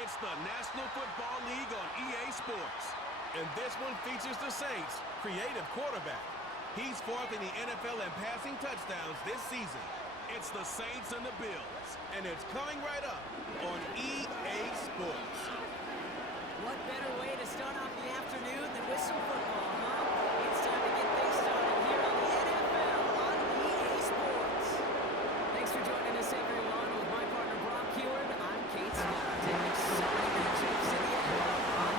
It's the National Football League on EA Sports. And this one features the Saints' creative quarterback. He's fourth in the NFL in passing touchdowns this season. It's the Saints and the Bills, and it's coming right up on EA Sports. What better way to start off the afternoon than with some football, huh? It's time to get things started here on the NFL on EA Sports. Thanks for joining us, everyone. With my partner, Brock Heward, I'm Kate Scott. Taking so many matchups in the NFL.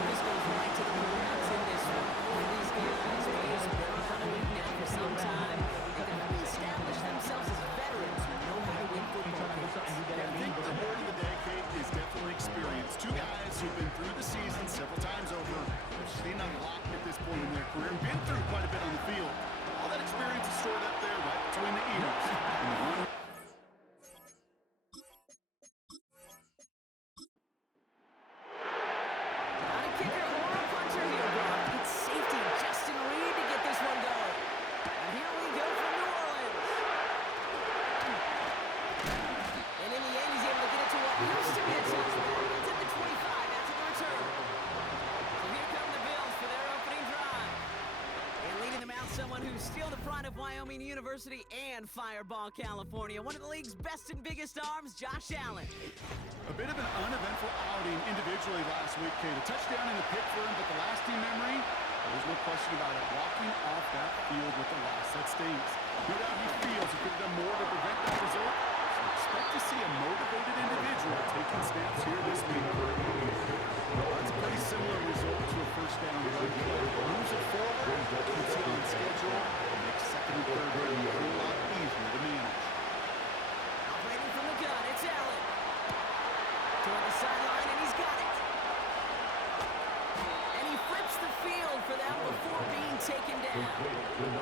This goes right to the grounds in this one. Boy, these guys, they've been on a week now for some time. They've definitely established themselves as veterans who know how to win football games. Yeah, I think the word of the day, Kate, is definitely experience. Two guys who've been through the season several times over. They've seen a lot at this point in their career. Been through quite a bit on the field. All that experience is stored up there right between the ears. Not a kicker or a puncher here, Brock. It's safety Justin Reed to get this one going. And here we go from New Orleans. And in the end, he's able to get it to what used to be a touchdown. It's at the 25 after the return. So here come the Bills for their opening drive. And leading them out, someone who's still the pride of Wyoming University and Fireball, California. One of the league's best and biggest arms, Josh Allen. A bit of an uneventful outing individually last week, Kate. A touchdown in the pick for him, but the lasting memory, there's no question about it. Walking off that field with the loss, that stings. No doubt he feels he could have done more to prevent that result. So expect to see a motivated individual taking snaps here this week. That's a pretty similar result to a first down run play. Moves it forward, keeps it on schedule, and makes second and third down a whole lot easier to manage. Operating from the gun, it's Allen. Toward the sideline, and he's got it. And he flips the field for that before being taken down. Now,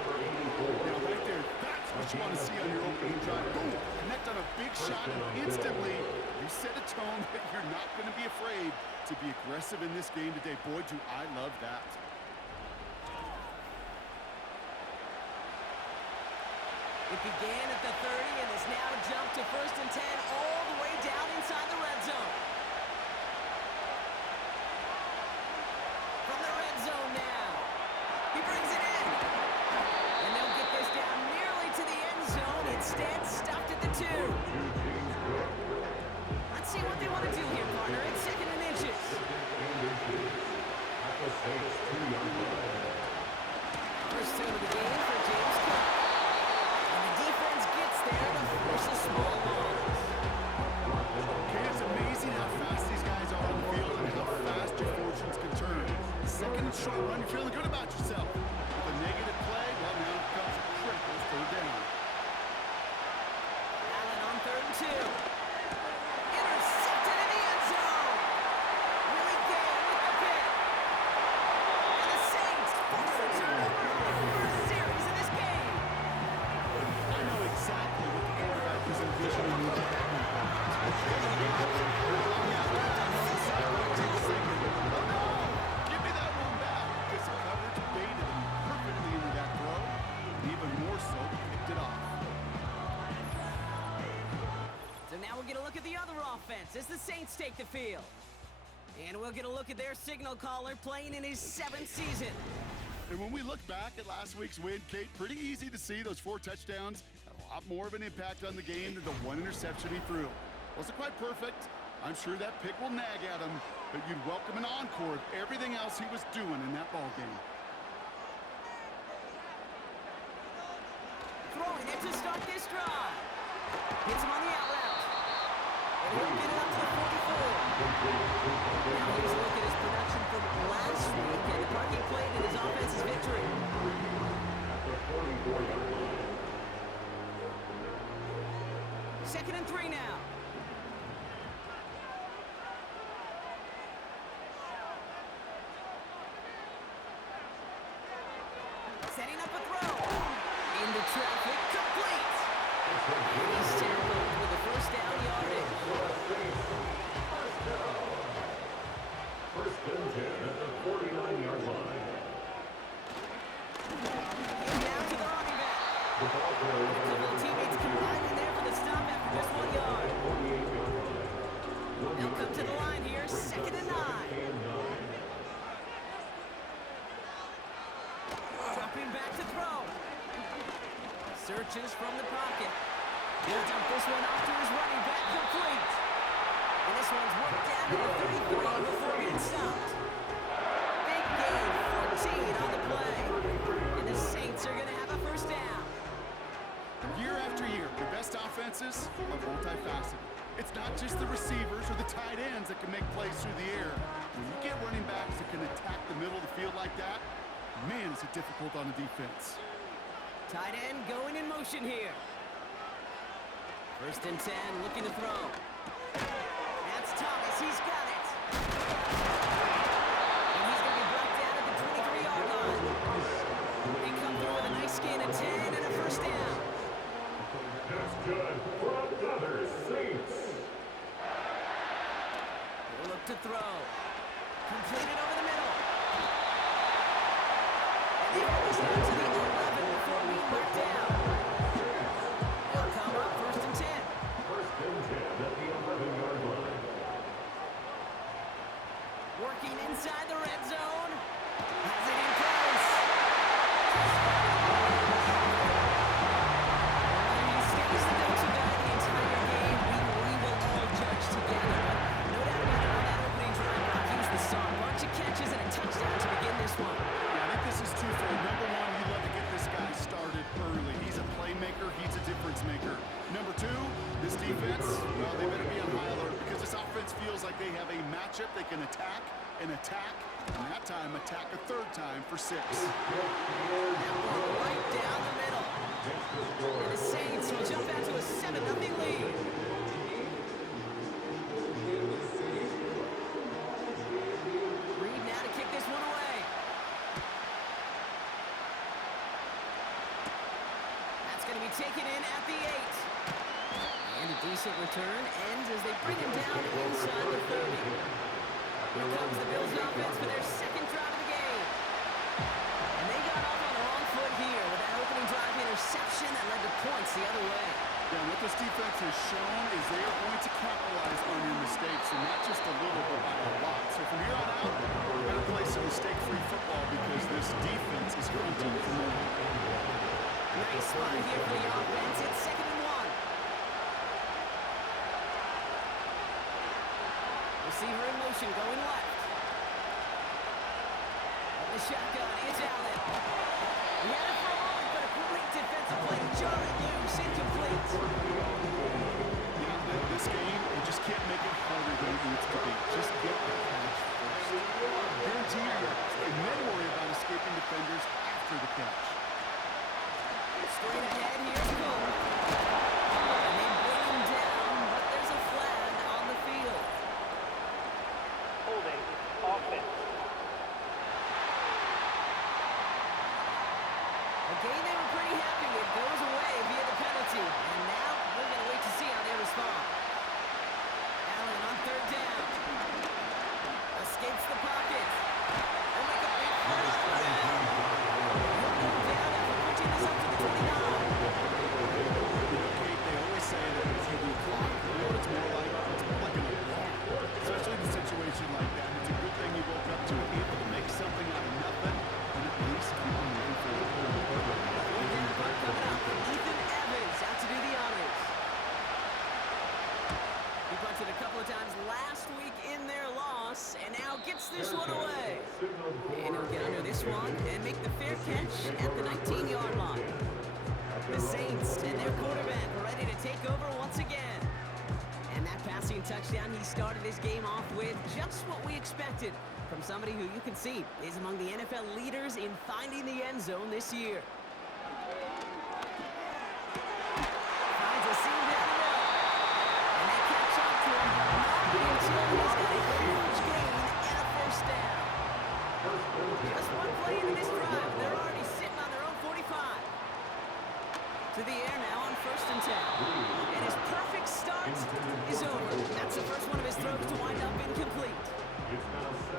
right there, that's what you want to see on your opening drive. Boom! Connect on a big shot, and instantly you set a tone that you're not going to be afraid to be aggressive in this game today. Boy, do I love that. It began at the 30 and has now jumped to 1st and 10 all the way down inside the red zone. From the red zone now. He brings it in. And they'll get this down nearly to the end zone. Instead, stopped at the 2. Let's see what they want to do here, partner. It's 2nd and inches. First down of the game for James Cook. Defense gets there to force a small loss. Okay, it's amazing how fast these guys are on the field and how fast your fortunes can turn. Second and short run, you're feeling good about yourself. With a negative play, well, now it becomes a critical third down. Allen on 3rd and 2. Intercepted in the end zone. Willie Gay with the pick. And the Saints force the turnover on the first series in this game. I know exactly what the quarterback is envisioning with that. Give me that one back, because the coverage baited him perfectly into that throw, and even more so, picked it off. So now we'll get a look at the other offense as the Saints take the field. And we'll get a look at their signal caller playing in his 7th season. And when we look back at last week's win, Kate, pretty easy to see those 4 touchdowns had a lot more of an impact on the game than the 1 interception he threw. Wasn't quite perfect. I'm sure that pick will nag at him, but you'd welcome an encore of everything else he was doing in that ball game. Throwing it to start this drive. Hits him on the out route. And he'll get it up to the 44. Now here's a look at his production from last week and the part he played in his offense's victory. Second and 3 now. Setting up a throw. Into traffic, complete. And he's tackled with the first down yardage. First and 10 at the 49-yard line. And down to the running back. A couple of teammates combined in there for the stop after just 1 yard. They'll come to the line here, 2nd and 9. Dropping back to throw. Searches from the pocket. He'll dump this one off to his running back, complete. And this one's worked down to the 33 before getting stopped. Big gain, 14 on the play. And the Saints are going to have a first down. Year after year, the best offenses are multifaceted. It's not just the receivers or the tight ends that can make plays through the air. When you get running backs that can attack the middle of the field like that, man, is it difficult on the defense. Tight end going in motion here. 1st and 10, looking to throw. That's Thomas, he's got it. And he's going to be brought down at the 23-yard line. They come through with a nice gain of 10 and a first down. That's good for another Saints. They'll look to throw. Completed over the middle. And they hold us down to the 11 before we mark down. They'll come up 1st and 10. 1st and 10 at the 11-yard line. Working inside the red zone. Has it in place. And he stays the go-to guy the entire game. We will all judge together. But no doubt about it, on that opening drive, Brock used the song. Bunch of catches and a touchdown to begin this one. Yeah, I think this is twofold. Number one, you love to get this guy started early. He's a playmaker. He's a difference maker. Number two, this defense, well, they better be on high alert because this offense feels like they have a matchup they can attack, and that time attack a 3rd time for 6. That one right down the middle. And the Saints will jump out to a 7-0 lead. Reed now to kick this one away. That's going to be taken in at the 8. And a decent return ends as they bring him down inside the 30. Here comes the Bills offense for their 2nd drive of the game. And they got off on the wrong foot here with that opening drive interception that led to points the other way. Yeah, what this defense has shown is they are going to capitalize on your mistakes, and not just a little, but by a lot. So from here on out, you better play some mistake-free football because this defense is hunting for more. Nice spot here for the offense. It's 2nd and 1. Receiver in motion, going left. On the shotgun, it's Allen. He had it for a moment, but a great defensive play. Jar it loose, incomplete. Yeah, this game, you just can't make it harder than it needs to be. Just get the catch first. Guarantee your yards, and then worry about escaping defenders after the catch. Straight ahead, here's Cole. And they bring him down, but there's a flag on the field. Holding offense. A game they were pretty happy with goes away via the penalty. And now we're going to wait to see how they respond. Allen on 3rd down. Escapes the pocket. They'll make a big play on the ground. He'll go down after pitching this up to the 29. Kate, they always say that if you do clock, it's more like an alarm. Especially in a situation like that. It's a good thing you woke up to it, able to make something out of nothing, and at least keep on moving forward. Coming up, Ethan Evans out to do the honors. He punted a couple of times last week in their loss, and now gets this one away. And he'll get under this one and make the fair catch at the 19-yard line. The Saints and their quarterback ready to take over once again. And that passing touchdown he started his game off with, just what we expected from somebody who you can see is among the NFL leaders in finding the end zone this year. Finds a seam down the middle. And they catch up to him, not until he's got a huge gain and a first down. Just one play into this drive, they're already sitting on their own 45. To the air now on 1st and 10. And his perfect start is over. That's the first one of his throws to wind up incomplete.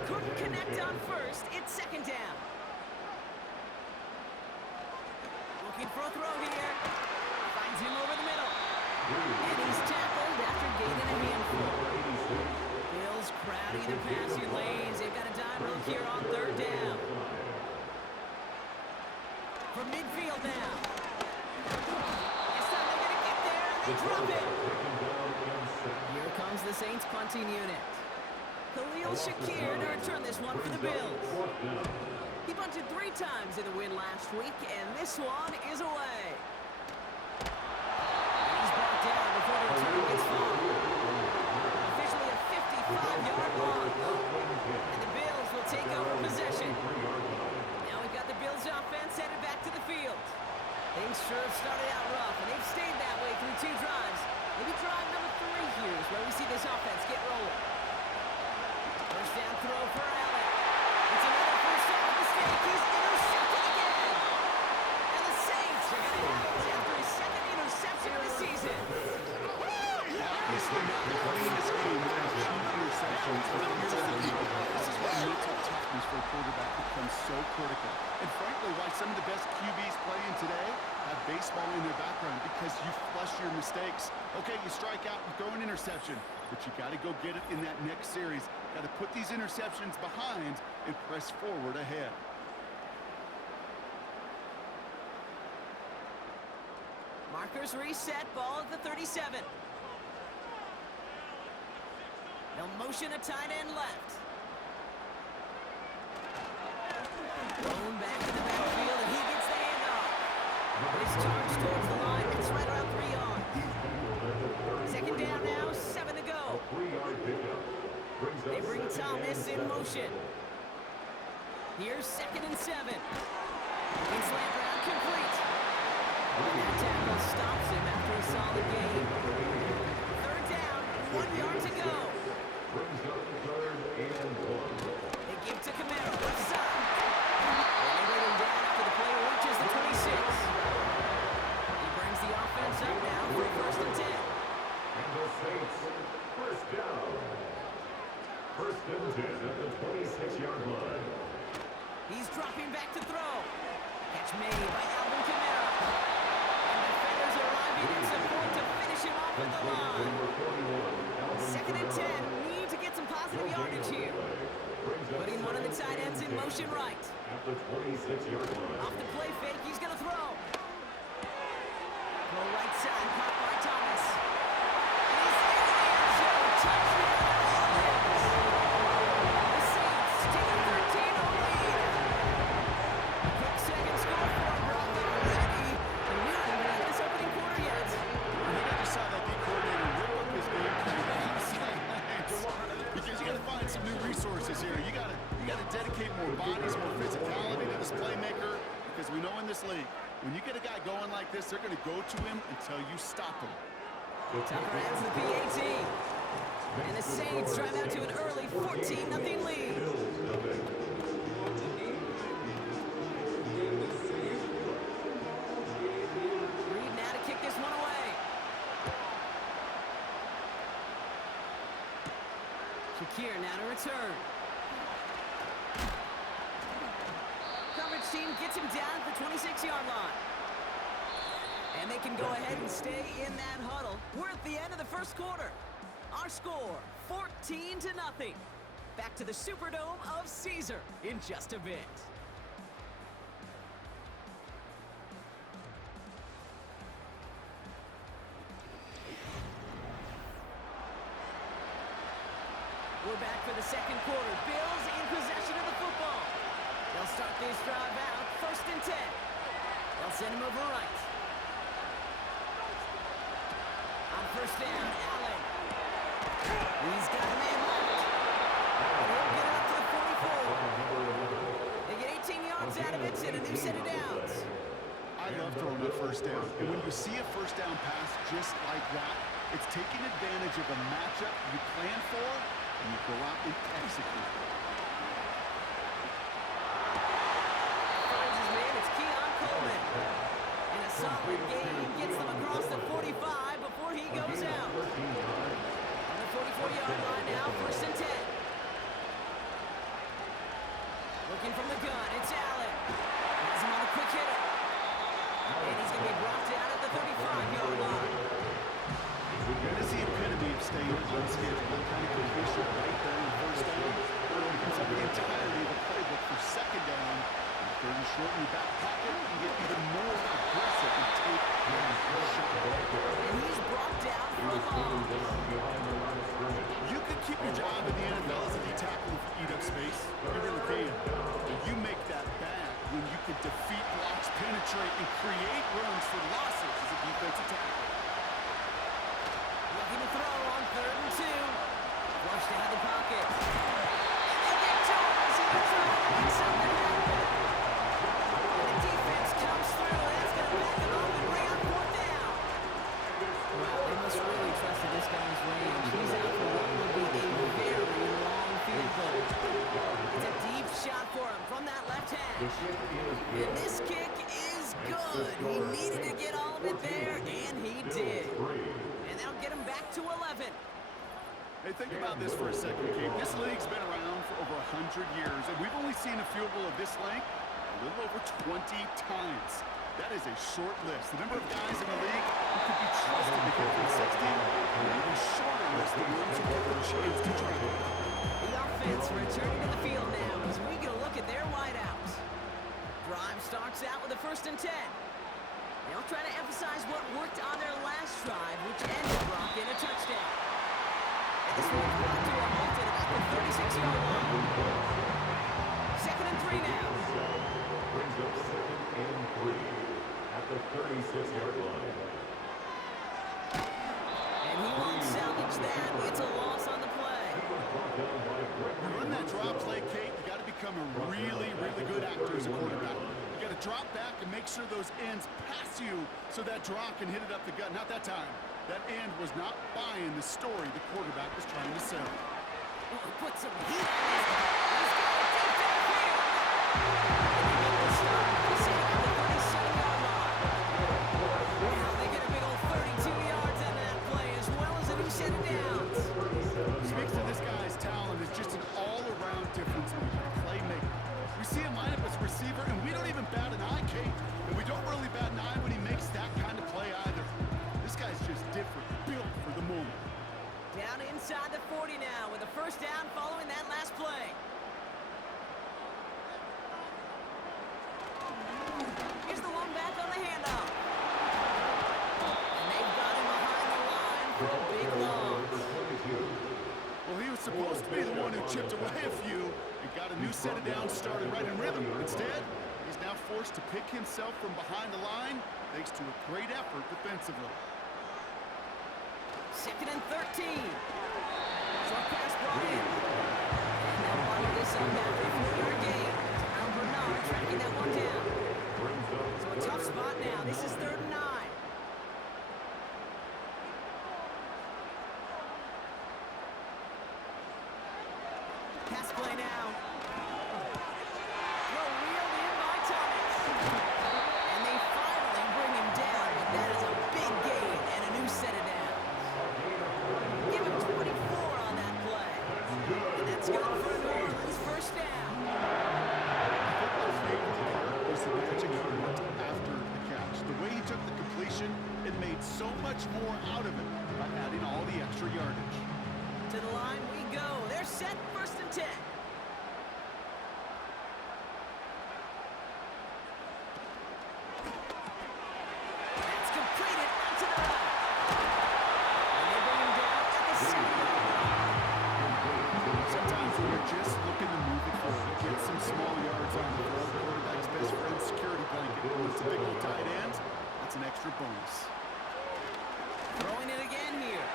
Couldn't connect on 1st. It's 2nd down. Looking for a throw here. Finds him over the middle. And he's tackled after gaining a handful. splitting the passing lanes. They've got a dime look here on third down. From midfield now. This time they're going to get there, and they drop it. Here comes the Saints punting unit. Khalil Shakir to return this one for the Bills. He punted 3 times in the win last week, and this one is away. And he's brought down before the return gets far. Officially a 55-yard loss. And the Bills will take over possession. Now we've got the Bills offense headed back to the field. Things sure have started out rough, and they've stayed that way through 2 drives. Maybe drive number 3 here is where we see this offense get rolling. First down throw for Allen. It's another first down mistake. He's intercepted again. And the Saints are going to have it after his 2nd interception of the season. Obviously not the cleanest game with those 2 interceptions. But here's the deal. This is why mental toughness for a quarterback becomes so critical. And frankly, why some of the best QBs playing today have baseball in their background, because you flush your mistakes. Okay, you strike out and throw an interception, but you got to go get it in that next series. Got to put these interceptions behind and press forward ahead. Markers reset, ball at the 37. They'll motion a tight end left. Thrown back to the backfield, and he gets the handoff. His charge towards the line. It's right around 3 yards. 2nd down now, 7 to go. They bring Thomas in motion. Here's 2nd and 7. In slant route, complete. That tackle stops him after a solid gain. 3rd down, 1 yard to go. They give to Camaro, left side. They bring him down after the play reaches the 26. He brings the offense up now for 1st and 10. And the Saints, first down. 1st and 10 at the 26-yard line. He's dropping back to throw. Catch made by Alvin Kamara. And defenders arriving in support to finish him off at the line. 2nd and 10. Need to get some positive yardage here. Putting one of the tight ends in motion right. At the 26-yard line. Off the play fake, he's going to throw. Throw right side, caught by Thomas. He's in the end zone. Touchdown. The Saints take a 13-0 lead. Quick second score for Broncos already. And we aren't even at this opening quarter yet. I think I just saw that D coordinator rip up his game plan on the sidelines, because you got to find some new resources here. You got to dedicate more bodies, more physicality to this playmaker, because we know in this league, when you get a guy going like this, they're going to go to him until you stop him. Tucker has the PAT. And the Saints drive out to an early 14-0 lead. Reed now to kick this one away. Shakir now to return. Coverage team gets him down at the 26-yard line. And they can go ahead and stay in that huddle. We're at the end of the 1st quarter. Our score, 14-0. Back to the Superdome of Caesar in just a bit. We're back for the 2nd quarter. Bills in possession of the football. They'll start this drive out, 1st and 10. They'll send him over right. On 1st down, Allen. He's got a man left. And he'll get it up to the 44. They get 18 yards out of it and a new set of downs. I love throwing that 1st down. And when you see a 1st down pass just like that, it's taking advantage of a matchup you plan for, and you go out and execute. Finds his man, it's Keon Coleman. And a solid game gets them across the 45 before he goes out. On the 44-yard line now, 1st and 10. Looking from the gun, it's Allen. Has him on a quick hitter. And he's going to be brought down at the 35-yard line. That is the epitome of staying on schedule. That kind of completion right there in 1st down. And this kick is good. He needed to get all of it there, and he did. And that'll get him back to 11. Hey, think about this for a second, Kate. This league's been around for over 100 years, and we've only seen a field goal of this length a little over 20 times. That is a short list. The number of guys in the league who could be trusted to hit from 60, and an even shorter list of ones who get the chance to try. The offense returning to the field now as we get a look at their wideouts. Drive starts out with a 1st and 10. They'll try to emphasize what worked on their last drive, which ended Brock in a touchdown. And this one's brought to a halt at about the 36-yard line. 2nd and 3 now. Brings up 2nd and 3 at the 36-yard line. And he won't salvage that. It's a loss on the play. To run that drop play, Kate, you got to become a really, really good actor as a quarterback. You got to drop back and make sure those ends pass you so that drop can hit it up the gut. Not that time. That end was not buying the story the quarterback was trying to sell. Oh, put some heat on this guy. He's got it deep downfield. And they make the stop. He's sitting at the 37-yard line. Now they get a big old 32 yards out of that play as well as a new set of downs. Speaks to this guy's talent as just an all-around difference maker, playmaker. We see him line up as a receiver, and we don't even bat an eye, Kate. And we don't really bat an eye when he makes that kind of play either. This guy's just different, built for the moment. Down inside the 40 now with a 1st down following that last play. Here's the one back on the handoff. And they've got him behind the line for a big loss. Well, he was supposed to be the one who chipped away a few and got a new set of downs started right in rhythm. Instead, he's now forced to pick himself from behind the line thanks to a great effort defensively. 2nd and 13. Short pass brought in. And they'll bundle this up after a 4-yard gain. Al Bernard tracking that one down. So a tough spot now. This is 3rd and 9. Pass play now. Throw reeled in by Thomas. And they finally bring him down, but that is a big gain and a new set of downs. Give him 24 on that play. And that's good for New Orleans 1st down. My favorite part was the magic he worked after the catch. The way he took the completion, it made so much more out of it by adding all the extra yardage. To the line we go. They're set 1st and 10. That's completed onto the right. And they bring him down at the 7-yard line. Sometimes when you're just looking to move it forward, get some small yards on the ball, quarterback's best friend, security blanket. When it's a big old tight end, that's an extra bonus. Throwing it again here.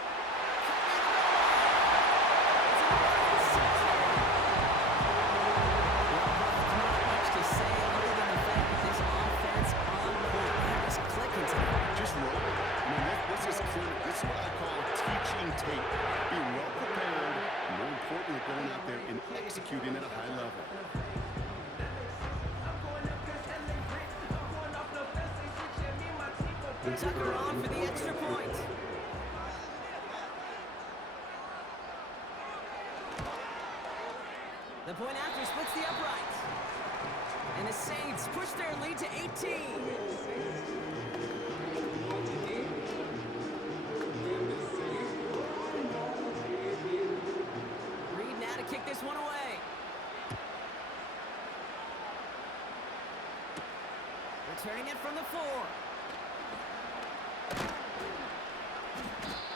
Just roll. I mean, this is clinic. This is what I call teaching tape. Being well prepared, and more importantly, going out there and executing at a high level. Tucker on for the extra point. The point after splits the uprights. And the Saints push their lead to 18. Reed now to kick this one away. Returning it from the 4.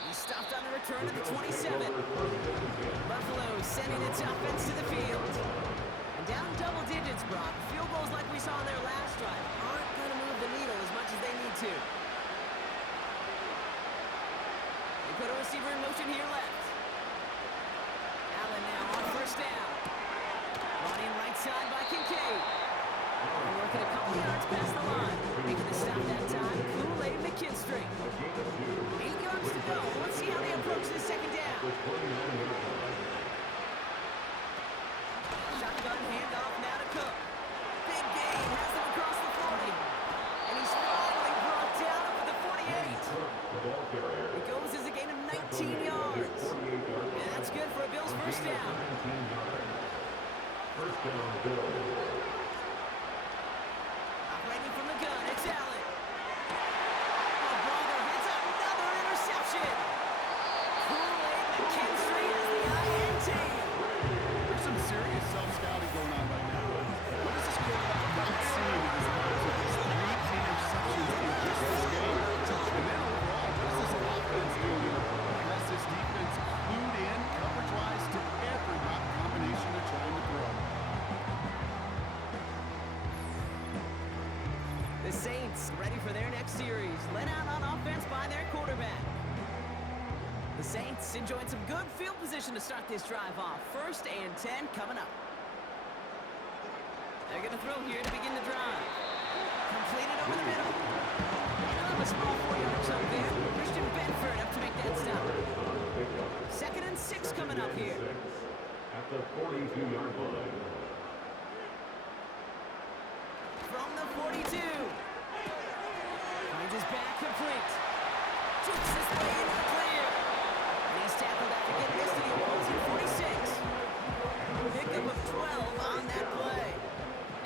He stopped on the return to the 27. Buffalo sending its offense to the field. And down double digits, Brock. Field goals like we saw on their last drive aren't going to move the needle as much as they need to. They put a receiver in motion here left. Allen now on 1st down. Running right side by Kincaid. And working a couple yards past the line. Making the stop that time, Kool-Aid McKinstry. 8 yards to go. Let's see how they approach this 2nd down. Shotgun handoff now to Cook. Big gain down. 17 yards. First down, Bills. Operating from the gun, it's Allen. Oh, brother, it's another interception. Kool-Aid McKinstry has the INT. There's some serious self-scouting going on right now. What is this quarterback not seeing in his lives with these 3 interceptions in just this game? And then overall, what is this offense doing? Has this defense clued in coverage-wise to every route combination they're trying to throw? The Saints ready for their next series, led out on offense by their quarterback. The Saints enjoying some good field position to start this drive off. 1st and 10 coming up. They're going to throw here to begin the drive. Completed over the middle. A small 4-yard chunk there. Christian Benford up to make that stop. 2nd and 6 coming up here. At the 42-yard line. From the 42. Finds his back complete. Jukes his way into the clear. And he's tackled after getting this to the opposing 46. Pickup of 12 on that play.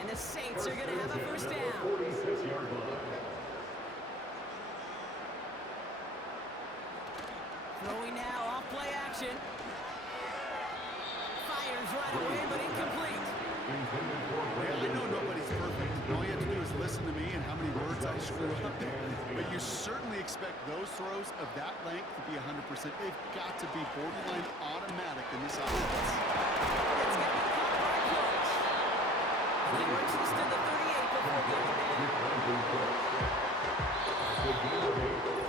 And the Saints are going to have a first down. 46-yard line. Throwing now off play action. Fires right away, but incomplete. Yeah, I know nobody's perfect. All you have to do is listen to me and how many words I screw up. But you certainly expect those throws of that length to be 100%. They've got to be borderline automatic in this offense. It's going to be caught by Coach. And he works this to the 38 before going down.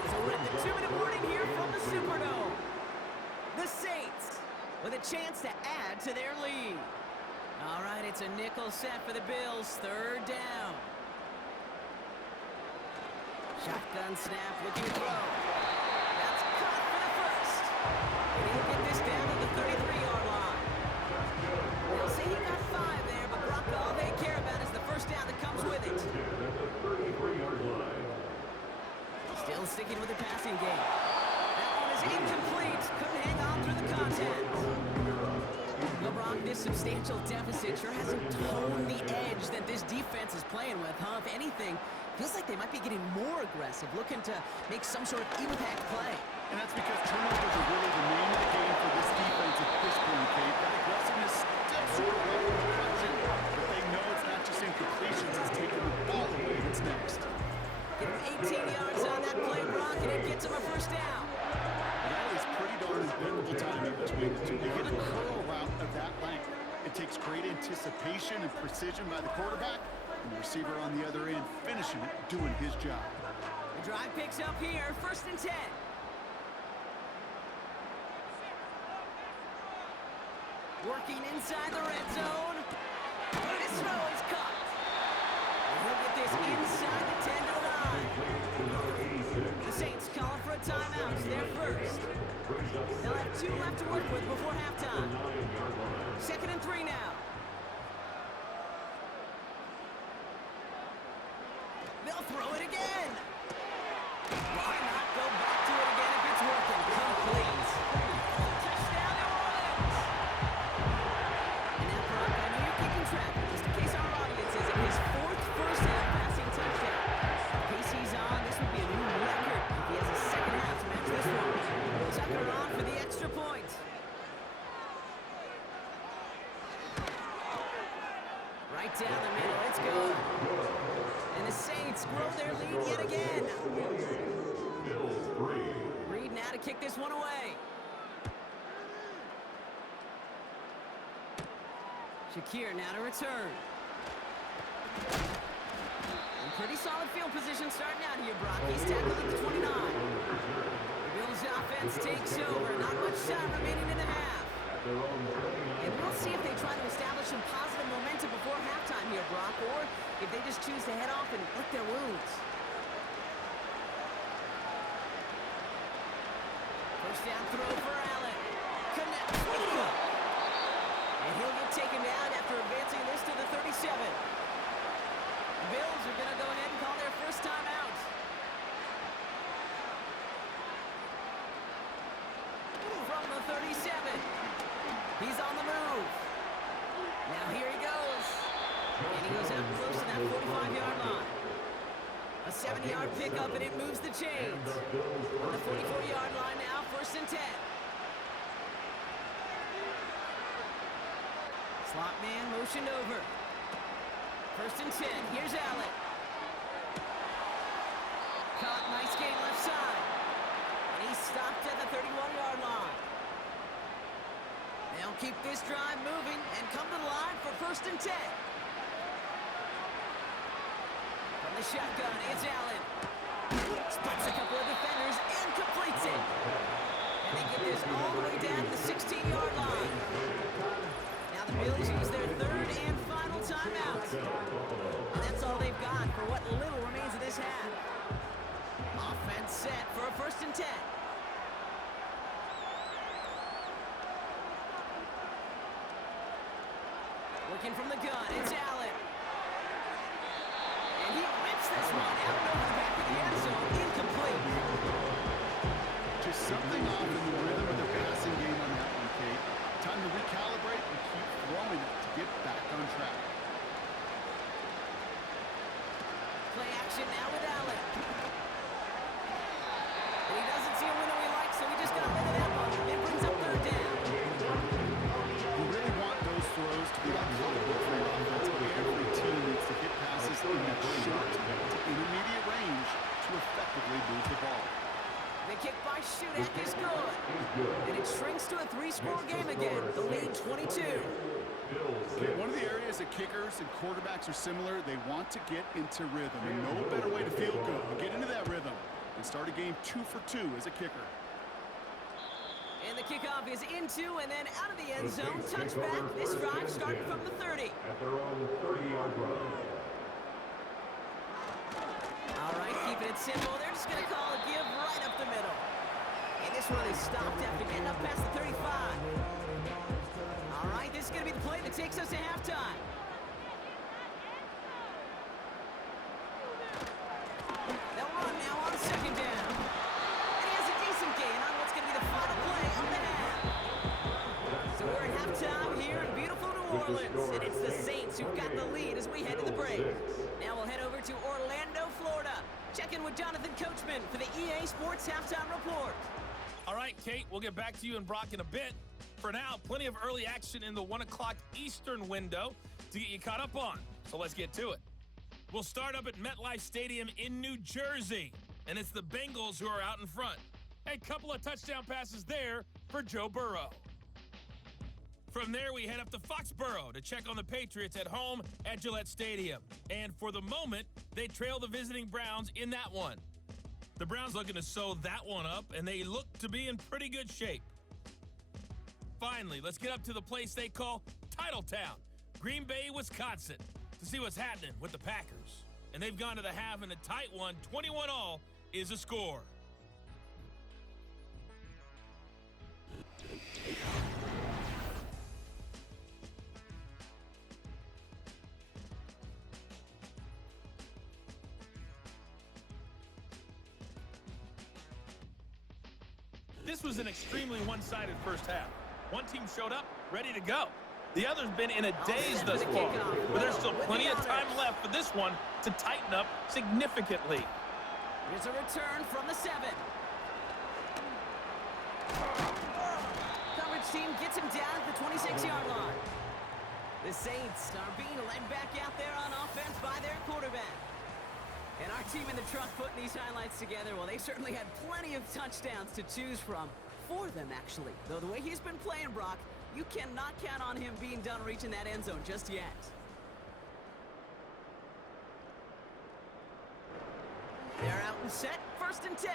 So we're at the 2-minute warning here from the Superdome. The Saints with a chance to add to their lead. All right, it's a nickel set for the Bills. 3rd down. Shotgun snap, looking to throw. That's caught for the first. And he'll get this down to the 33-yard line. They'll say he got 5 there, but Brock, all they care about is the first down that comes with it. Still sticking with the passing game. That one is incomplete. Couldn't hang on through the contact. LeBron, this substantial deficit sure hasn't toned the edge that this defense is playing with, huh? If anything, feels like they might be getting more aggressive, looking to make some sort of impact play. And that's because turnovers are really the name of the game for this defense at this point, Kate. That aggressiveness still super well in question, but they know it's not just incompletions, it's taking the ball away that's next. Get him 18 yards on that play, Brock, and it gets him a first down. That is pretty darn impeccable timing between the two. They hit a curl route of that length. It takes great anticipation and precision by the quarterback, and the receiver on the other end finishing it, doing his job. The drive picks up here, 1st and 10. Working inside the red zone. But his throw is caught. And he'll get this inside the 10 to the 9. The Saints calling for a timeout. It's their first. They'll have 2 left to work with before halftime. 2nd and 3 now. They'll throw it again. Why not go back to it again if it's working? Complete. Touchdown, New Orleans. And now, Brock, I know you're keeping track, just in case our audience isn't, his 4th first-half passing touchdown. The pace he's on, this would be a new record if he has a second half to match this one. Tucker on for the extra point. Right down the middle, it's good. And the Saints grow their lead yet again. Reed now to kick this one away. Shakir now to return. And pretty solid field position starting out here, Brock. He's tackled at the 29. The Bills offense takes over. Not much time remaining in the half. And we'll see if they try to establish some positive momentum before halftime here, Brock, or if they just choose to head off and lick their wounds. First down throw for Allen. Connects with Cook. And he'll get taken down after advancing this to the 37. The Bills are going to go ahead and call their first time out. From the 37. He's on the move. move. Now here he goes. And he goes out close to that 45-yard line. A 70-yard pickup, and it moves the chains. On the 44-yard line now, 1st and 10. Slot man motioned over. 1st and 10. Here's Allen. Caught, nice gain left side. And he's stopped at the 31-yard line. They'll keep this drive moving and come to the line for 1st and 10. From the shotgun, it's Allen. Spots a couple of defenders and completes it. And they get this all the way down to the 16-yard line. Now the Bills use their 3rd and final timeout. And that's all they've got for what little remains of this half. Offense set for a 1st and 10. Working from the gun, it's Allen. And he rips this one out over the back of the end zone. Incomplete. Just something off in the rhythm of the passing game on that one, Kate. Time to recalibrate and keep throwing it to get back on track. Play action now with Allen. And he doesn't see a window he likes, so he just got rid of that one. It brings up 3rd down. You really want those throws to be like playbook for your offense. Every team needs to hit passes in that short to intermediate range to effectively move the ball. The kick by Shudak is good. And it shrinks to a 3-score game again. The lead 22. Okay, one of the areas that kickers and quarterbacks are similar, they want to get into rhythm. And no better way to feel good than get into that rhythm and start a game 2 for 2 as a kicker. And the kickoff is into and then out of the end zone. Touchback. This drive starting from the 30. At their own 30-yard line. All right, keeping it simple. They're just going to call a give right up the middle. And this one they stopped after getting up past the 35. All right, this is going to be the play that takes us to halftime. They'll run now on 2nd down. And he has a decent gain on what's going to be the final play of the half. So we're at halftime here in beautiful New Orleans. And it's the Saints who've got the lead as we head to the break. Now we'll head over to Orlando, Florida. Check in with Jonathan Coachman for the EA Sports Halftime Report. All right, Kate, we'll get back to you and Brock in a bit. For now, plenty of early action in the 1 o'clock Eastern window to get you caught up on. So let's get to it. We'll start up at MetLife Stadium in New Jersey, and it's the Bengals who are out in front. A couple of touchdown passes there for Joe Burrow. From there, we head up to Foxborough to check on the Patriots at home at Gillette Stadium. And for the moment, they trail the visiting Browns in that one. The Browns looking to sew that one up, and they look to be in pretty good shape. Finally, let's get up to the place they call Titletown, Green Bay, Wisconsin, to see what's happening with the Packers. And they've gone to the half in a tight one. 21-all is the score. This was an extremely one-sided first half. One team showed up, ready to go. The other's been in a daze thus far, but there's still plenty of time left for this one to tighten up significantly. Here's a return from the 7. Coverage team gets him down at the 26-yard line. The Saints are being led back out there on offense by their quarterback. And our team in the truck putting these highlights together, well, they certainly had plenty of touchdowns to choose from. For them, actually. Though the way he's been playing, Brock, you cannot count on him being done reaching that end zone just yet. They're out and set. 1st and 10.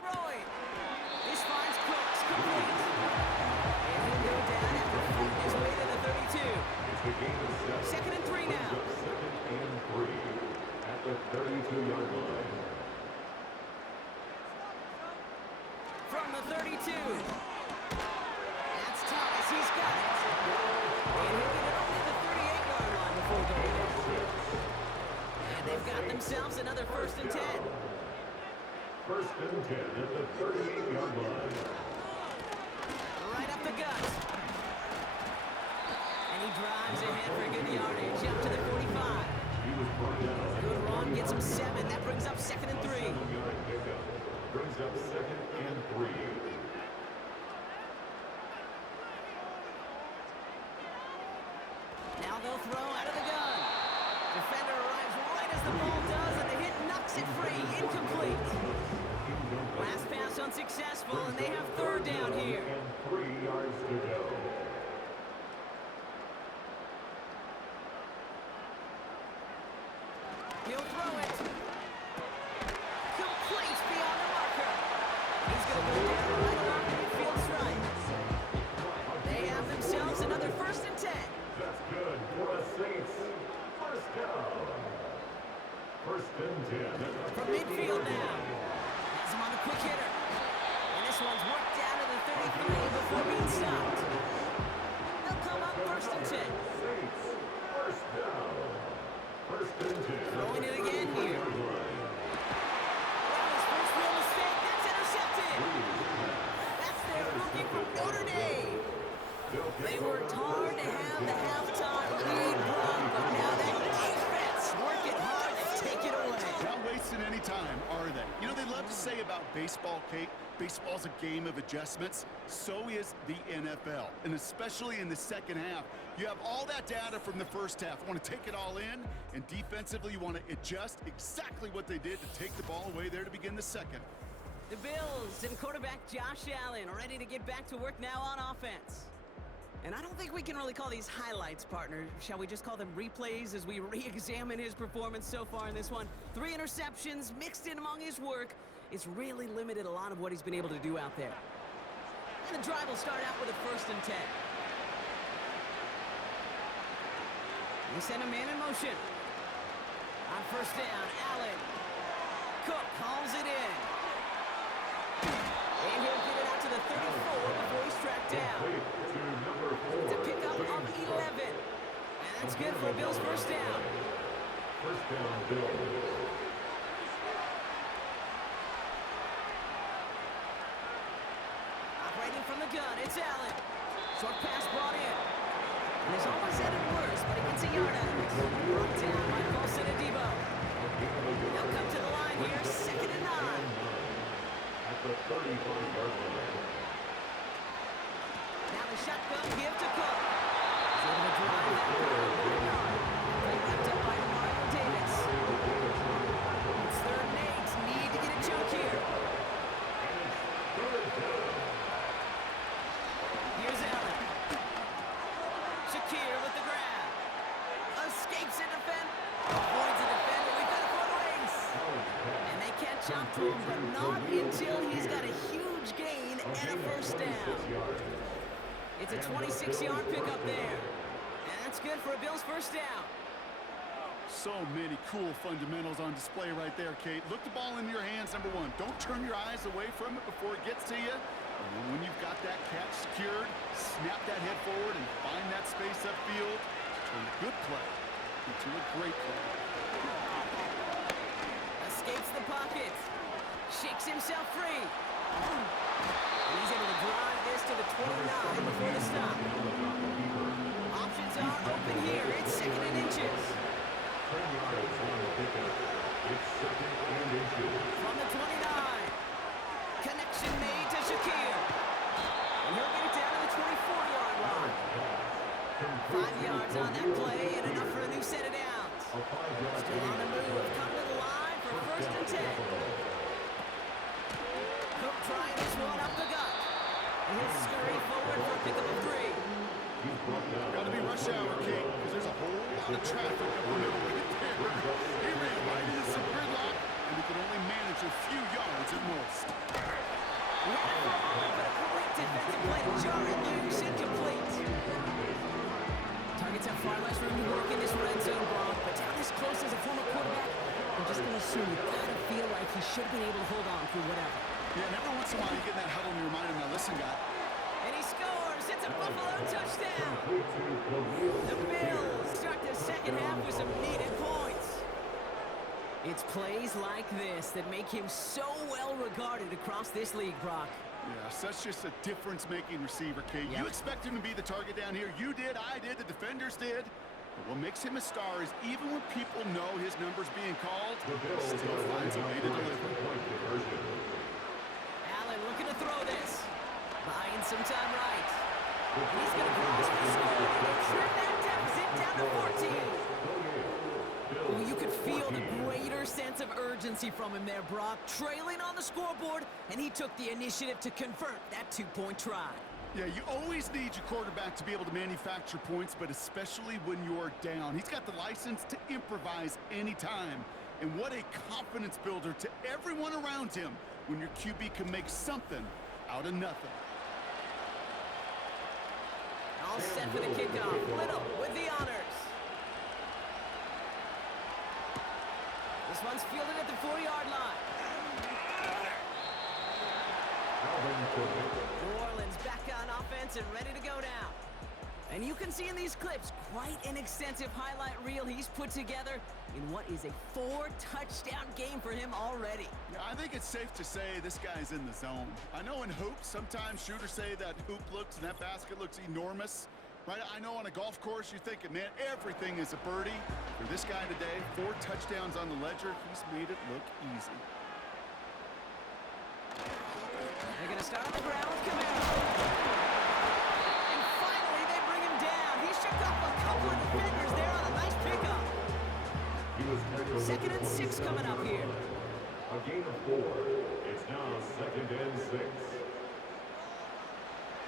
Throwing. This finds Cooks complete. And he'll go down after fighting his way to the 32. 2nd and 3 now. 2nd and 3 at the 32-yard line. From the 32. That's Thomas. He's got it. And he'll get it only the 38-yard line before going down. And they've got themselves another 1st and 10. First and 10 at the 38-yard line. Right up the gut. And he drives ahead for good yardage up to the 45. He was brought down. Good run, gets him 7. That brings up 2nd and 3. 7-yard pickup. Brings up 2nd and 3. Now they'll throw out of the gun. Defender arrives right as the ball does, and the hit knocks it free. Incomplete. Last pass unsuccessful, and they have 3rd down here. And 3 yards to go. He'll throw it. Complete beyond the marker. He's going to go down right along the midfield stripe. They have themselves another 1st and 10. That's good for the Saints. First down. First and 10. From midfield now. Has him on the quick hitter. And this one's worked down to the 33 before being stopped. They'll come up 1st and 10. Saints. First down. First and 10. Throwing it again here. Well, his first real mistake. That's intercepted. That's their rookie from Notre Dame. They worked hard to have the halftime lead run, but now that defense working hard to take it away. Not wasting any time, are they? You know, they love to say about baseball, Kate, baseball's a game of adjustments. So is the NFL, and especially in the second half. You have all that data from the first half. You want to take it all in, and defensively you want to adjust exactly what they did to take the ball away there to begin the second. The Bills and quarterback Josh Allen ready to get back to work now on offense. And I don't think we can really call these highlights, partner. Shall we just call them replays as we re-examine his performance so far in this one? 3 interceptions mixed in among his work. It's really limited a lot of what he's been able to do out there. And the drive will start out with a 1st and 10. They send a man in motion. On 1st down, Allen. Cook hauls it in. And he'll get it out to the 34 before he's tracked down. It's a pickup of 11. And that's good for Bill's 1st down. First down, Bill. Operating from the gun, it's Allen. Short pass brought in. And he's almost had it worse, but he gets a yard out of it. Brought down by Paulson and Debo. They'll come to the line here, 2nd and 9. At the 35-yard line. Now the shotgun give to Cook. He's able to drive that ball 1 yard. They left up by Mario Davis. It's 3rd and 8. Need to get a chunk here. Here's Allen. Shakir with the grab. Escapes a defender. Avoids a defender. We've got a foot race. And they catch up to him, but not until he's got a huge gain and a 1st down. It's a 26-yard pickup there. And that's good for a Bills 1st down. So many cool fundamentals on display right there, Kate. Look the ball in your hands, number 1. Don't turn your eyes away from it before it gets to you. And then when you've got that catch secured, snap that head forward and find that space upfield. Turn a good play into a great play. Escapes the pocket. Shakes himself free. And he's able to drive this to the 29 before the stop. Options are open here. It's 2nd and inches. 10 yards on the pickup. It's 2nd and inches. From the 29. Connection made to Shakir. And he'll get it down to the 24-yard line. 5 yards on that play and enough for a new set of downs. Still on the move. Come to the line for 1st and 10. Cook trying this one up the gut. And he'll scurry forward for a pickup of 3. Got to be rush hour, Kate, because there's a whole lot of traffic up the middle right there. He ran right into some gridlock, and he could only manage a few yards at most. But a great defensive play to jar it loose, incomplete. Targets have far less room to work in this red zone, Brock, but down as close as a former quarterback, I'm just going to assume you got to feel like he should have been able to hold on through whatever. Yeah, and every once in a while you get in that huddle and you remind him, now listen, guy. And he scores. It's a Buffalo touchdown. The Bills start the second half with some needed points. It's plays like this that make him so well regarded across this league, Brock. Yeah, such just a difference-making receiver, Kate. Yep. You expect him to be the target down here. You did, I did, the defenders did. But what makes him a star is even when people know his number's being called, he still finds a way to deliver. Allen looking to throw this. Buying some time right. And he's going to cross the score and trim that deficit down to 14. Well, you could feel the greater sense of urgency from him there, Brock. Trailing on the scoreboard, and he took the initiative to convert that two-point try. Yeah, you always need your quarterback to be able to manufacture points, but especially when you're down. He's got the license to improvise anytime. And what a confidence builder to everyone around him when your QB can make something out of nothing. All set for the kickoff. Little with the honors. This one's fielded at the 4-yard line. New Orleans back on offense and ready to go down. And you can see in these clips quite an extensive highlight reel he's put together in what is a 4-touchdown game for him already. Yeah, I think it's safe to say this guy's in the zone. I know in hoops, sometimes shooters say that hoop looks and that basket looks enormous. Right? I know on a golf course you're thinking, man, everything is a birdie. For this guy today, 4 touchdowns on the ledger, he's made it look easy. They're going to start on the ground with Camaro. And finally, they bring him down. He shook off a couple of defenders there on a nice pickup. 2nd and 6 coming up here. A gain of 4. It's now 2nd and 6.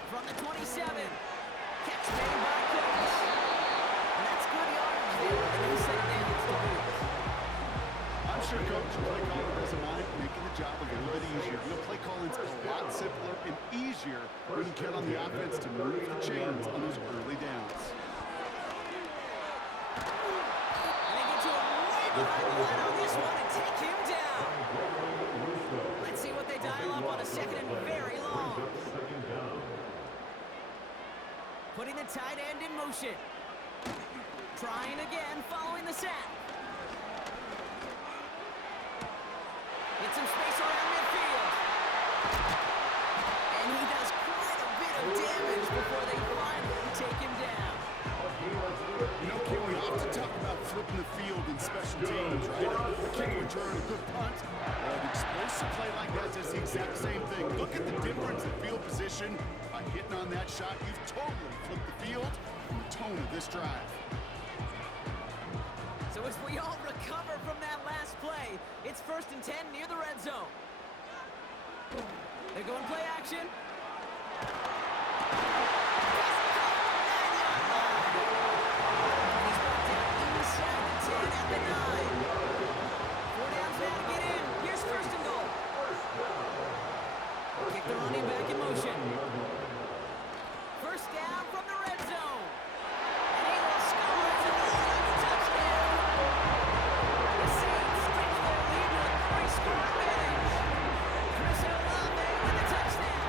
From the 27. Catch made by Cooks. And that's good yardage there. And he set it down to boot. I'm sure coach and play caller doesn't mind making the job a little bit easier. You know, play calling's a lot simpler and easier when you count on the offense to move the chains on those early downs. And they get to him way behind the line on this one and take him down. Let's see what they dial up on a 2nd and very long. Putting the tight end in motion. Trying again, following the sack. Get some space around midfield. And he does quite a bit of damage before they finally take him down. You know, Kim, we often talk about flipping the field in special teams, right? A kick return, a good punt. Well, an explosive play like that does the exact same thing. Look at the difference in field position. By hitting on that shot, you've totally flipped the field and the tone of this drive. So as we all recover from that last play, it's 1st and 10 near the red zone. They're going play action. He's brought down inside the 10 at the 9. 4 downs now to get in. Here's 1st and goal. Kick the running back in motion. 1st down from the red zone. And he will score. It's a touchdown. The Saints take their lead with a 3-score advantage. Chris Olave with a touchdown.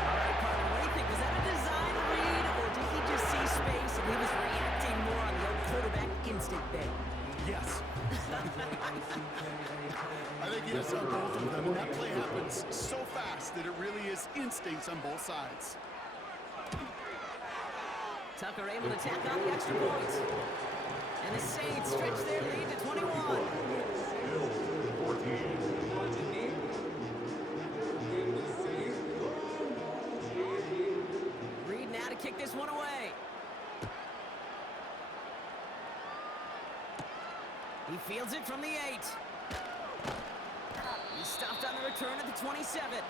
All right, partner, what do you think? Was that a design read, or did he just see space and he was reacting more on the old quarterback instinct there? Yes. I think he has on both of them, and that play happens so fast that it really is instincts on both sides. Tucker able to tack on the extra point. And the Saints stretch their lead to 21. Reed now to kick this one away. He fields it from the 8. He's stopped on the return at the 27.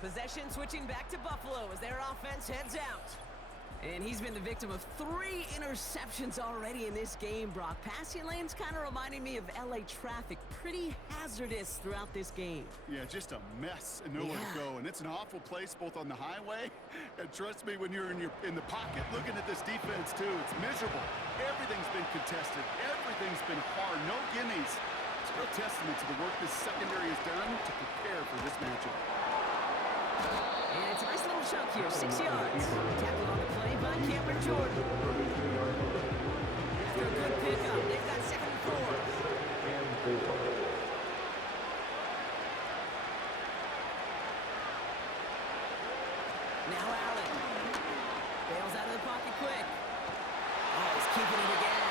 Possession switching back to Buffalo as their offense heads out. And he's been the victim of 3 interceptions already in this game, Brock. Passing lanes kind of reminding me of LA traffic. Pretty hazardous throughout this game. Yeah, just a mess and nowhere to go. And it's an awful place both on the highway, and trust me, when you're in the pocket looking at this defense too, it's miserable. Everything's been contested. Everything's been hard. No gimmies. It's a real testament to the work this secondary has done to prepare for this matchup. And it's a nice little chunk here, 6 yards. Tackled on the play by Cameron Jordan. After a good pickup, they've got 2nd and 4. Now Allen. Bails out of the pocket quick. Oh, he's keeping it again.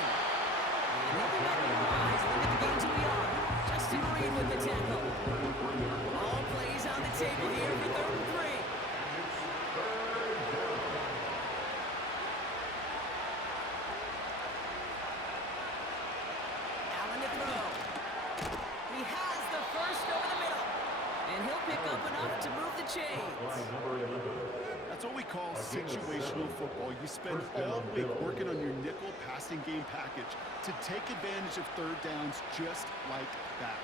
And he'll be back on the rise. Look at the game to we are. Justin Reed with the tackle. All plays on the table here for 3rd and 3. Allen to throw. He has the first over the middle. And he'll pick up enough to move the chains. That's what we call situational football. You spend all week working on your nickel passing game package to take advantage of 3rd downs just like that.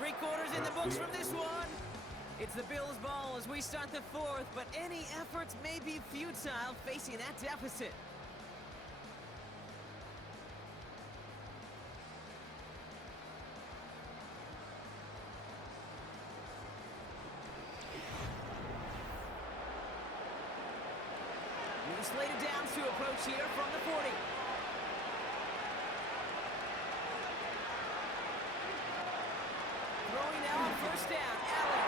Three-quarters in the books from this one. It's the Bills' ball as we start the 4th, but any efforts may be futile facing that deficit. Slated downs to approach here from the 40. Throwing now on 1st down, Allen.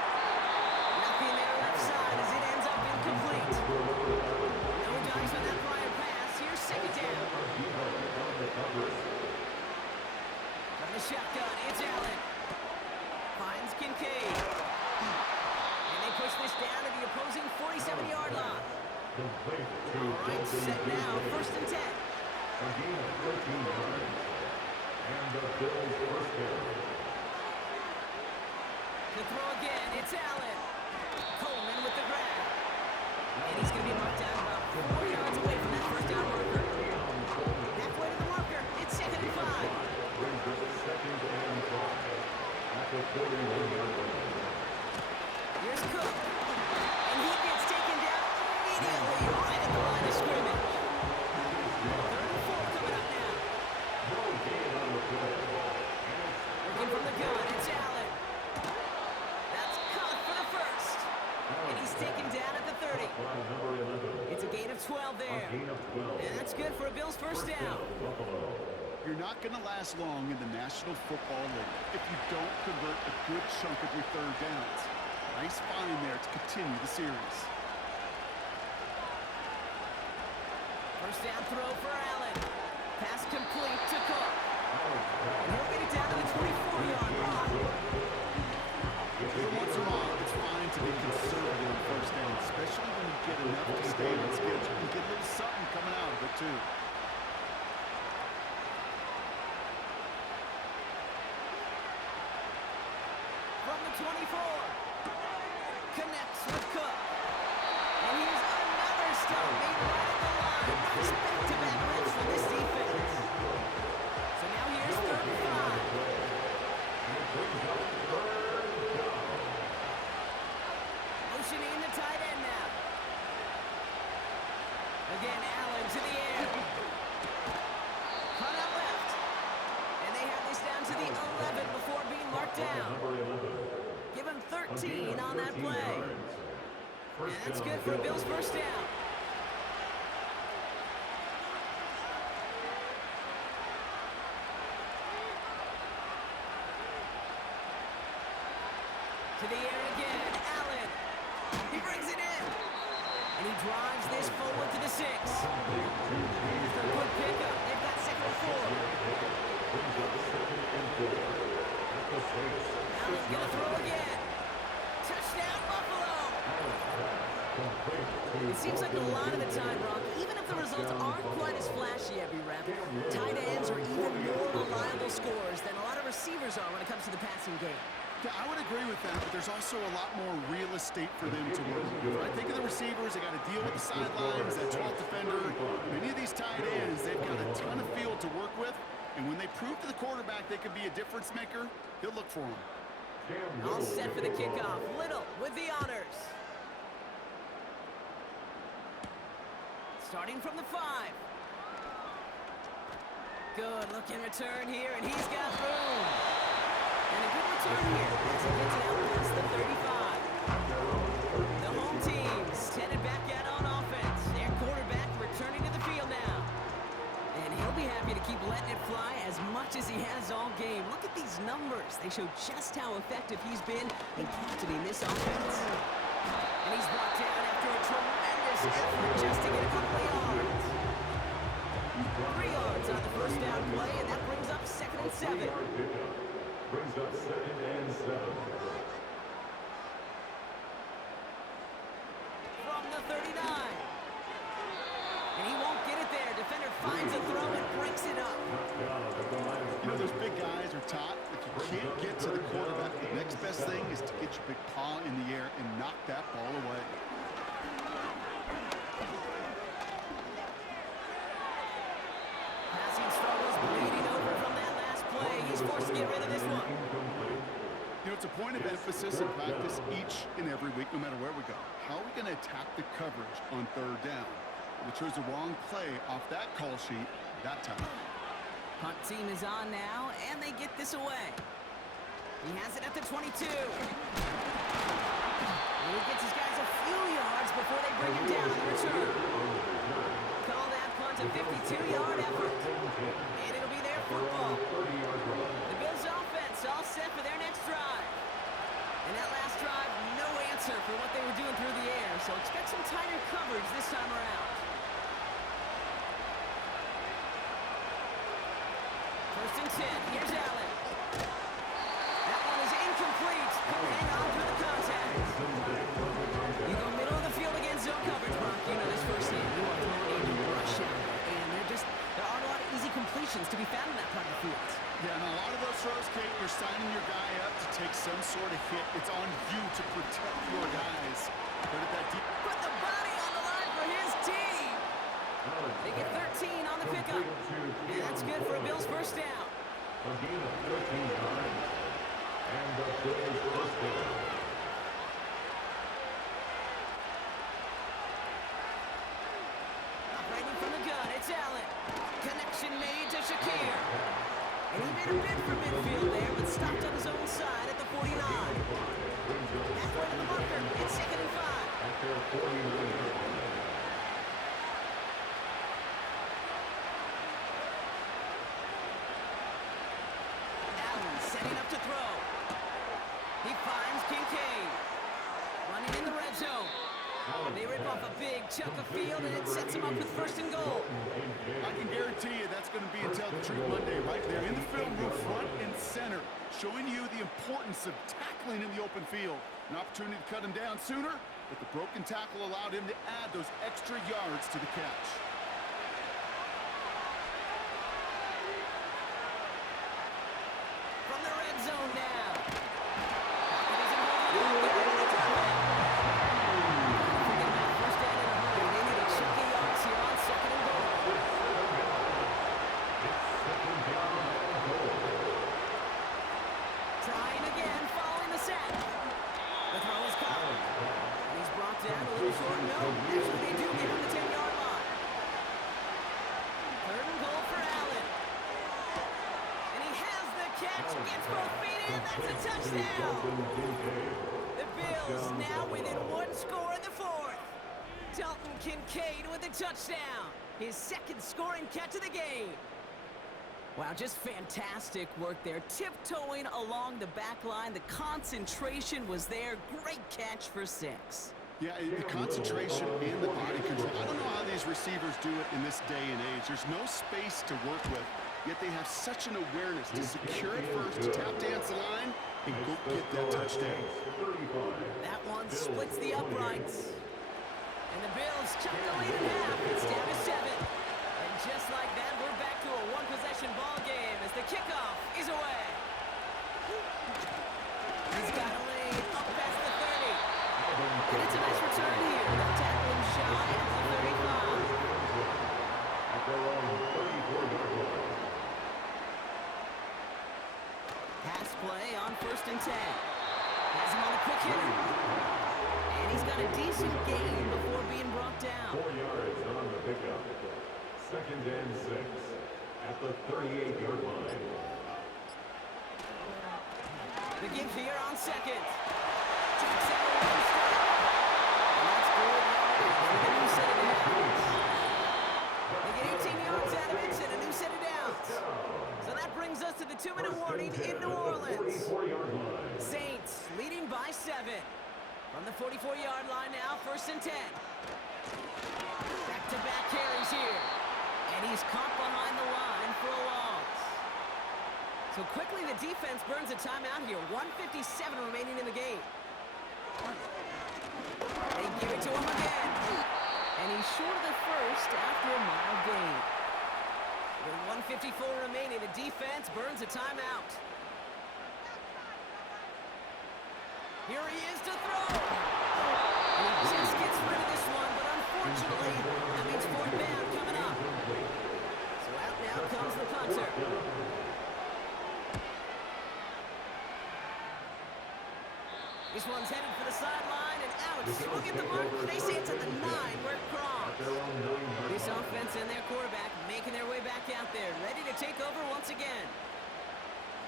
Nothing there left side as it ends up incomplete. No dice on that prior pass. Here's 2nd down. From the shotgun, it's Allen. Finds Kincaid. And they push this down to the opposing 47-yard line. Right, set now, 1st and 10. A gain of 13 yards. And the Bills' first down. The throw again, it's Allen. Coleman with the grab. And he's going to be marked down about 4 yards away from that 1st down marker. Halfway to the marker, it's 2nd and 5. Brings us 2nd and 5. At the 41-yard line. Here's Cook. And he gets taken down immediately right at the line of scrimmage. 3rd and 4 coming up now. No gain on the play. Looking from the gun, it's Allen. That's caught for the 1st. And he's taken down at the 30. Number 11. It's a gain of 12 there. A gain of 12. And that's good for a Bills first down. Buffalo. You're not going to last long in the National Football League if you don't convert a good chunk of your 3rd downs. Nice find there to continue the series. First down throw for Allen. Pass complete to Cook. And he'll get it down to the 24-yard line. Every once in a while, it's fine to be conservative on 1st down, especially when you get enough to stay on schedule. You get a little something coming out of it, too. From the 24. Connects with Cook. And here's another stop made right at the line. Nice back-to-back hits for this defense. So now here's 3rd and 5. Motioning the tight end now. Again, Allen to the air. Cut out left. And they have this down to the 11 before being marked down. Give him 13 on that play. And that's good for a Bills first down. To the air again, Allen. He brings it in. And he drives this forward to the 6. After a good pickup, they've got 2nd and 4. Allen's going to throw again. Touchdown, Buffalo. It seems like a lot of the time, Rock, even if the results aren't quite as flashy every rep, tight ends are even more reliable scorers than a lot of receivers are when it comes to the passing game. Yeah, I would agree with that, but there's also a lot more real estate for them to work with. When I think of the receivers, they got to deal with the sidelines, that 12th defender. Many of these tight ends, they've got a ton of field to work with, and when they prove to the quarterback they can be a difference maker, he'll look for them. All set for the kickoff. Little with the honors. Starting from the 5. Good looking return here, and he's got room. And a good return here as he gets it out past the 35. The home team's headed back out on offense. Their quarterback returning to the field now. He'll be happy to keep letting it fly as much as he has all game. Look at these numbers. They show just how effective he's been in captaining this offense. And he's brought down after a tremendous effort just to get a couple of yards. 3 yards on the first down play, and that brings up 2nd and 7. Brings up 2nd and 7. From the 39. And he won't get it there. Defender finds a throw and breaks it up. You know, those big guys are taught if you can't get to the quarterback, the next best thing is to get your big paw in the air and knock that ball away. Passing struggles bleeding over from that last play. He's forced to get rid of this one. You know, it's a point of emphasis in practice each and every week, no matter where we go. How are we going to attack the coverage on 3rd down? We chose the wrong play off that call sheet that time. Punt team is on now, and they get this away. He has it at the 22. And he gets his guys a few yards before they bring him down in return. Call that punt a 52-yard effort. And it'll be their football. The Bills' offense all set for their next drive. And that last drive, no answer for what they were doing through the air, so expect some tighter coverage this time around. 1st and 10. Here's Allen. That one is incomplete. Couldn't hang on through the contact. You go middle of the field against zone coverage, Brock. You know this firsthand. You are throwing a rush out. And there aren't a lot of easy completions to be found in that part of the field. Yeah, and a lot of those throws, Kate, you're signing your guy up to take some sort of hit. It's on you to protect your guys. Put it that deep. Put the body on the line for his team. They get 13 on the pickup. And that's good for a Bills first down. Again, 13 times. And the Bills first down. Operating from the gun, it's Allen. Connection made to Shakir. And he made a bid for midfield there, but stopped on his own side at the 49. Halfway to the marker, it's 2nd and 5. At their 49. Allen setting up to throw. He finds Kincaid. Running in the red zone. They rip off a big chunk of field, and it sets him up with 1st and goal. I can guarantee you that's going to be Tell the Truth Monday right there in the film room, front and center, showing you the importance of tackling in the open field. An opportunity to cut him down sooner, but the broken tackle allowed him to add those extra yards to the catch. From the red zone now. Trying again, following the set. The throw is caught. And he's brought down a little short. No, actually they do get him the 10-yard line. 3rd and goal for Allen. And he has the catch, gets both feet in, that's a touchdown. The Bills now within 1 score in the 4th. Dalton Kincaid with a touchdown. His 2nd scoring catch of the game. Wow, just fantastic work there. Tiptoeing along the back line. The concentration was there. Great catch for 6. Yeah, the concentration and the body control. I don't know how these receivers do it in this day and age. There's no space to work with, yet they have such an awareness to secure it first, to tap dance the line, and go get that touchdown. That one splits the uprights. And the Bills cut the lead in half. It's down to 7. And just like that, we're back to a one-possession ball game as the kickoff is away. He's got a lead up past the 30. And it's a nice return here. They'll tackle him shy at the 35. At their own 34-yard line. Pass play on 1st and 10. Has him on a quick hitter. And he's got a decent gain before being brought down. 4 yards on the pickup. 2nd and 6 at the 38-yard line. The give here on 2nd. Takes out a one step. And that's good yardage for the new set of downs. They get 18 yards out of it and a new set timeout. So that brings us to the 2-minute warning in New Orleans. Saints leading by 7. From the 44-yard line now, 1st and 10. Back-to-back carries here. And he's caught behind the line for a loss. So quickly the defense burns a timeout here. 1:57 remaining in the game. They give it to him again. And he's short of the first after a mild gain. With 1:54 remaining, the defense burns a timeout. Here he is to throw. And he just gets rid of this one, but unfortunately, that means 4th down coming up. So out now comes the punter. This one's headed for the sideline, and out. Look at the mark. They say it's at the 9 where it crossed. This offense and their quarterback making their way back out there, ready to take over once again.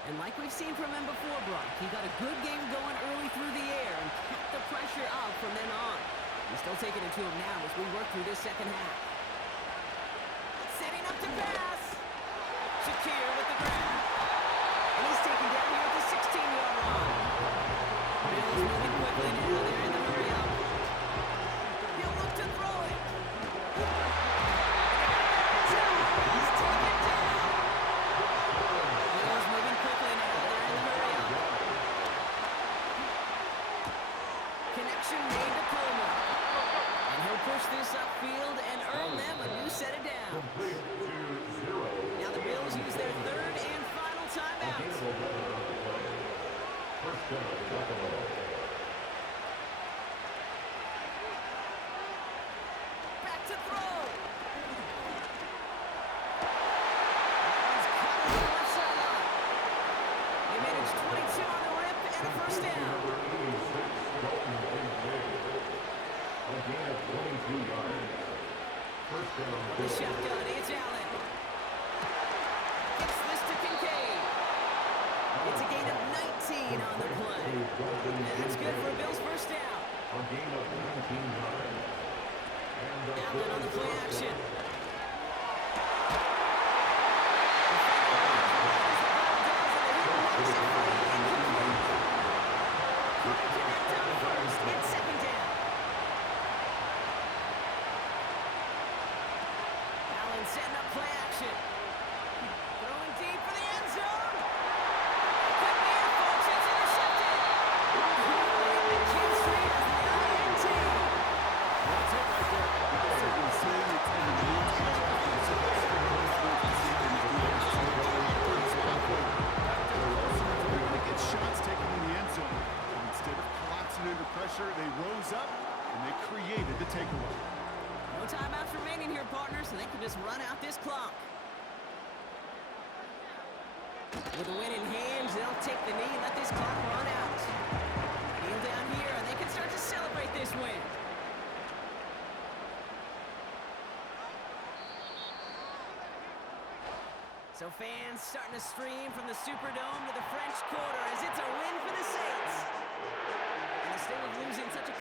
And like we've seen from him before, Brock, he got a good game going early through the air and kept the pressure up from then on. He's still taking it to him now as we work through this second half. Setting up to pass. Shakir with the grab. And he's taken down here at the 16-yard line. Bills moving quickly now. They're in the hurry up. He'll look to throw it. He's taken down. Bills moving quickly now. They're in the hurry up. Connection made to Coleman. And he'll push this upfield and earn them a new set of downs. Now the Bills use their 3rd and final timeout. Back to throw. That one's caught on the left sideline. They manage 22 on the rip and a 1st down. The shotgun, it's Allen. Gets this to Kincaid. It's a gain of 19 on the play. And that's good for a Bills 1st down. Allen on the play action. It's 2nd down. Allen setting up play action. Throwing deep for the end zone. Could be it, folks. It's intercepted. McKinstry has the INT. That's it right there. That's what we're seeing. It's in the lead. They get shots taken in the end zone. Instead of collapsing under pressure, they rose up and they created the takeaway. No timeouts remaining here, partners, so they can just run out this clock. With the win in hand, they'll take the knee and let this clock run out. Kneel down here, and they can start to celebrate this win. So fans starting to stream from the Superdome to the French Quarter as it's a win for the Saints. And instead of losing such a